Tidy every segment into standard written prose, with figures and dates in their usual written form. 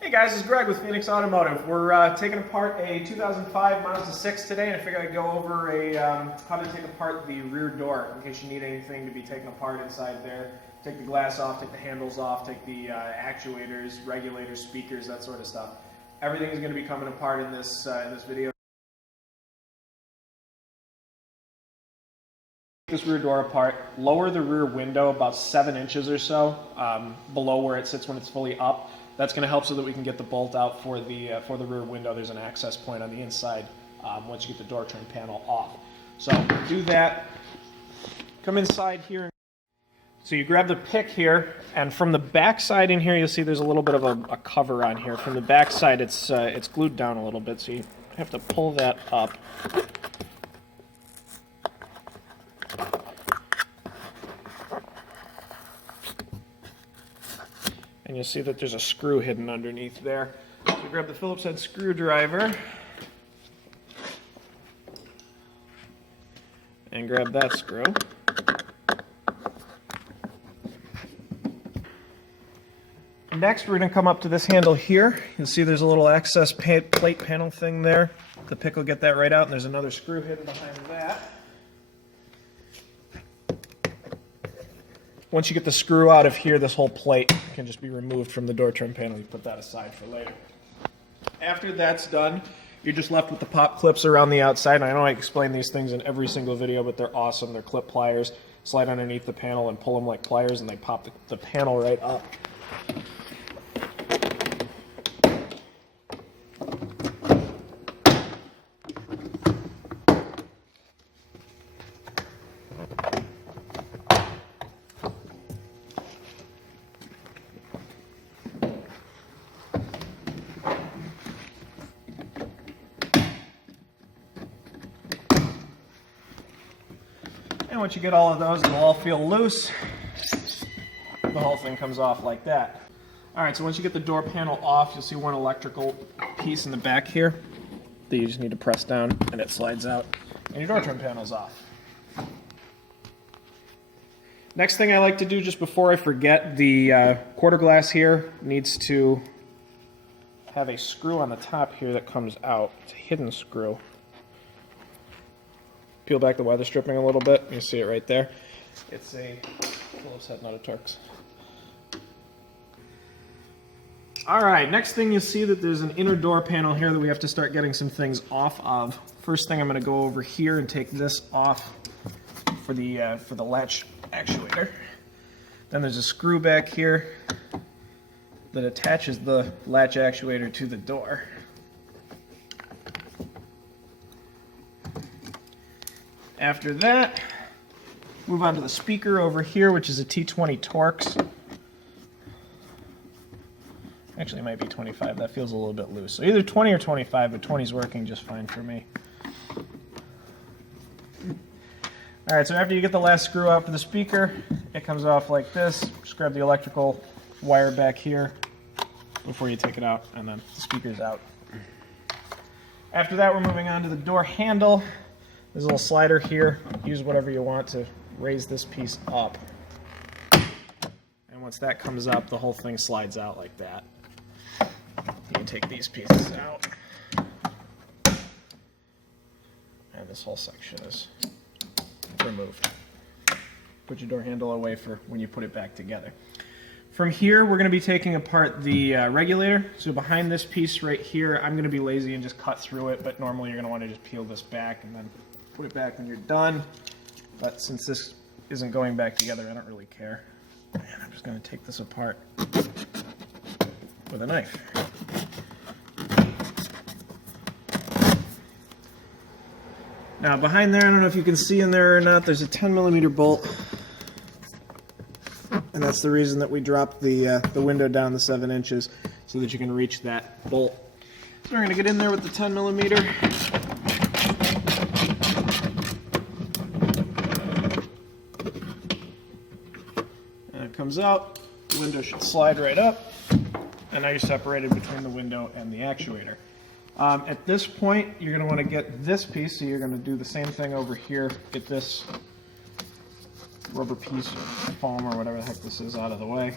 Hey guys, it's Greg with Phoenix Automotive. We're taking apart a 2005 Mazda 6 today, and I figured I'd go over how to take apart the rear door in case you need anything to be taken apart inside there. Take the glass off, take the handles off, take the actuators, regulators, speakers, that sort of stuff. Everything is going to be coming apart in this video. Take this rear door apart, lower the rear window about 7 inches or so below where it sits when it's fully up. That's going to help so that we can get the bolt out for the rear window. There's an access point on the inside once you get the door trim panel off. So do that. Come inside here. So you grab the pick here, and from the back side in here, you'll see there's a little bit of a cover on here. From the back side, it's glued down a little bit, so you have to pull that up. And you'll see that there's a screw hidden underneath there. So you grab the Phillips head screwdriver and grab that screw. Next, we're going to come up to this handle here. You'll see there's a little access plate panel thing there. The pick will get that right out, and there's another screw hidden behind that. Once you get the screw out of here, this whole plate can just be removed from the door trim panel. You put that aside for later. After that's done, you're just left with the pop clips around the outside. And I know I explain these things in every single video, but they're awesome. They're clip pliers. Slide underneath the panel and pull them like pliers, and they pop the panel right up. And once you get all of those, it'll all feel loose. The whole thing comes off like that. Alright, so once you get the door panel off, you'll see one electrical piece in the back here that you just need to press down, and it slides out, and your door trim panel's off. Next thing I like to do just before I forget, the quarter glass here needs to have a screw on the top here that comes out. It's a hidden screw. Peel back the weather stripping a little bit, you see it right there. It's a Phillips head, not a Torx. Alright, next thing you'll see that there's an inner door panel here that we have to start getting some things off of. First thing, I'm going to go over here and take this off for the latch actuator. Then there's a screw back here that attaches the latch actuator to the door. After that, move on to the speaker over here, which is a T20 Torx. Actually, it might be 25. That feels a little bit loose. So either 20 or 25, but 20 is working just fine for me. Alright, so after you get the last screw out for the speaker, it comes off like this. Just grab the electrical wire back here before you take it out, and then the speaker's out. After that, we're moving on to the door handle. There's a little slider here. Use whatever you want to raise this piece up. And once that comes up, the whole thing slides out like that. You can take these pieces out. And this whole section is removed. Put your door handle away for when you put it back together. From here, we're going to be taking apart the regulator. So behind this piece right here, I'm going to be lazy and just cut through it, but normally you're going to want to just peel this back and then put it back when you're done. But since this isn't going back together, I don't really care. And I'm just going to take this apart with a knife. Now behind there, I don't know if you can see in there or not, there's a 10mm bolt. And that's the reason that we dropped the window down the 7 inches, so that you can reach that bolt. So we're going to get in there with the 10mm. And it comes out, the window should slide right up, and now you're separated between the window and the actuator. At this point, you're going to want to get this piece, so you're going to do the same thing over here, get this rubber piece or foam or whatever the heck this is out of the way.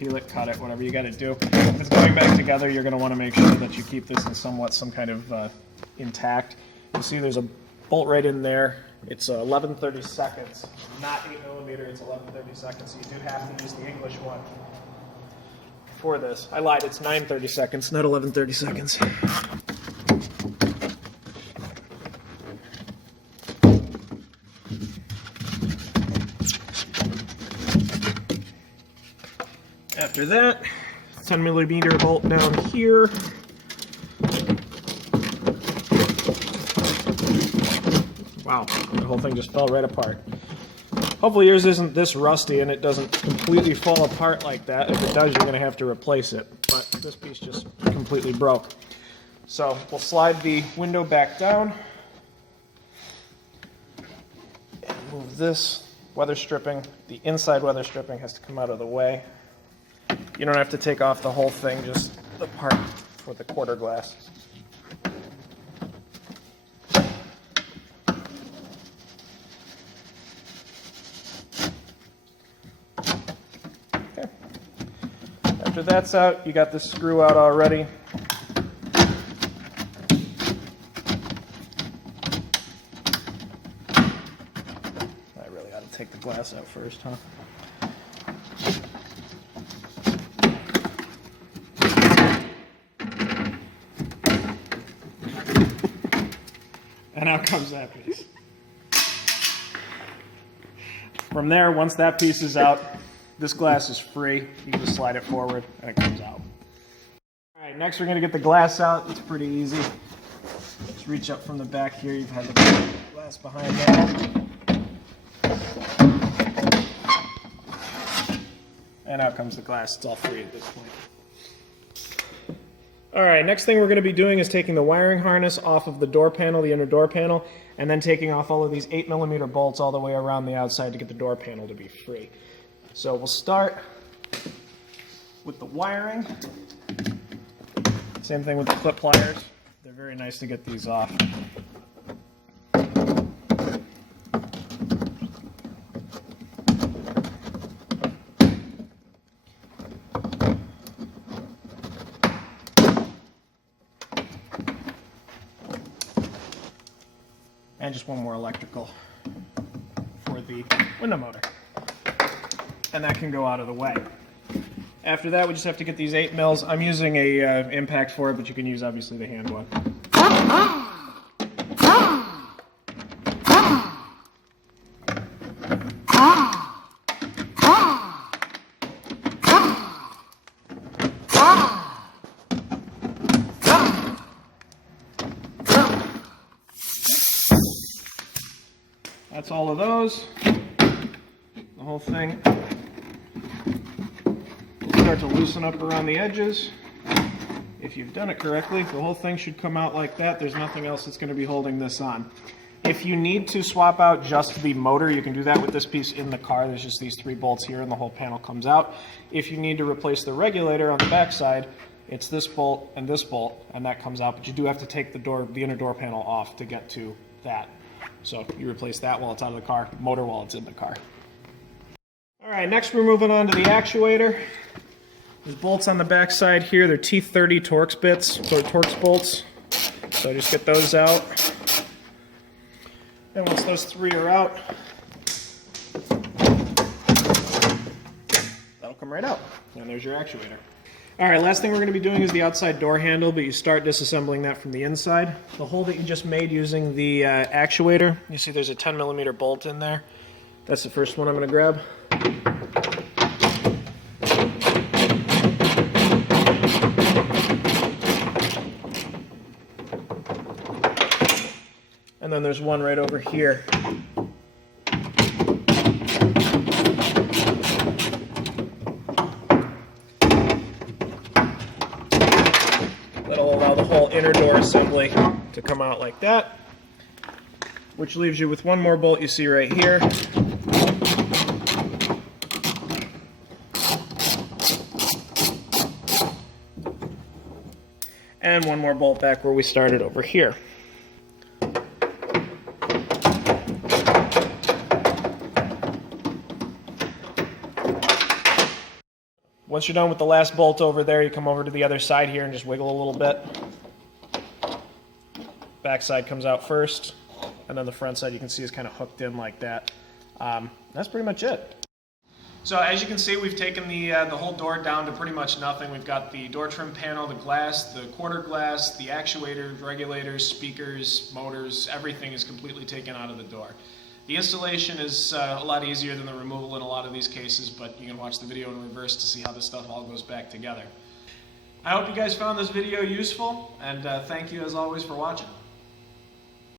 peel it, cut it, whatever you got to do. If it's going back together, you're going to want to make sure that you keep this in some kind of intact. You see there's a bolt right in there. It's 11/32, not 8mm, it's 11/32, so you do have to use the English one for this. I lied, it's 9/32, not 11/32. After that, 10mm bolt down here. Wow, the whole thing just fell right apart. Hopefully yours isn't this rusty and it doesn't completely fall apart like that. If it does, you're going to have to replace it. But this piece just completely broke. So we'll slide the window back down. And move this weather stripping. The inside weather stripping has to come out of the way. You don't have to take off the whole thing, just the part for the quarter glass. Okay. After that's out, you got this screw out already. I really ought to take the glass out first, huh? And out comes that piece. From there, once that piece is out, this glass is free. You can just slide it forward and it comes out. All right, next we're going to get the glass out. It's pretty easy. Just reach up from the back here. You've had the glass behind that. And out comes the glass. It's all free at this point. All right, next thing we're going to be doing is taking the wiring harness off of the door panel, the inner door panel, and then taking off all of these 8mm bolts all the way around the outside to get the door panel to be free. So we'll start with the wiring. Same thing with the clip pliers. They're very nice to get these off. And just one more electrical for the window motor. And that can go out of the way. After that, we just have to get these 8mm. I'm using a impact for it, but you can use obviously the hand one. That's all of those. The whole thing will start to loosen up around the edges. If you've done it correctly, the whole thing should come out like that. There's nothing else that's going to be holding this on. If you need to swap out just the motor, you can do that with this piece in the car. There's just these 3 bolts here and the whole panel comes out. If you need to replace the regulator on the back side, it's this bolt and that comes out, but you do have to take the inner door panel off to get to that. So you replace that while it's out of the car, motor while it's in the car. All right, next we're moving on to the actuator. There's bolts on the back side here. They're T30 Torx bits, or Torx bolts. So just get those out. And once those 3 are out, that'll come right out. And there's your actuator. All right, last thing we're going to be doing is the outside door handle, but you start disassembling that from the inside. The hole that you just made using the actuator, you see there's a 10mm bolt in there. That's the first one I'm going to grab. And then there's one right over here. That'll allow the whole inner door assembly to come out like that, which leaves you with one more bolt you see right here. And one more bolt back where we started over here. Once you're done with the last bolt over there, you come over to the other side here and just wiggle a little bit. Back side comes out first, and then the front side you can see is kind of hooked in like that. That's pretty much it. So as you can see, we've taken the whole door down to pretty much nothing. We've got the door trim panel, the glass, the quarter glass, the actuators, regulators, speakers, motors, everything is completely taken out of the door. The installation is a lot easier than the removal in a lot of these cases, but you can watch the video in reverse to see how this stuff all goes back together. I hope you guys found this video useful, and thank you as always for watching.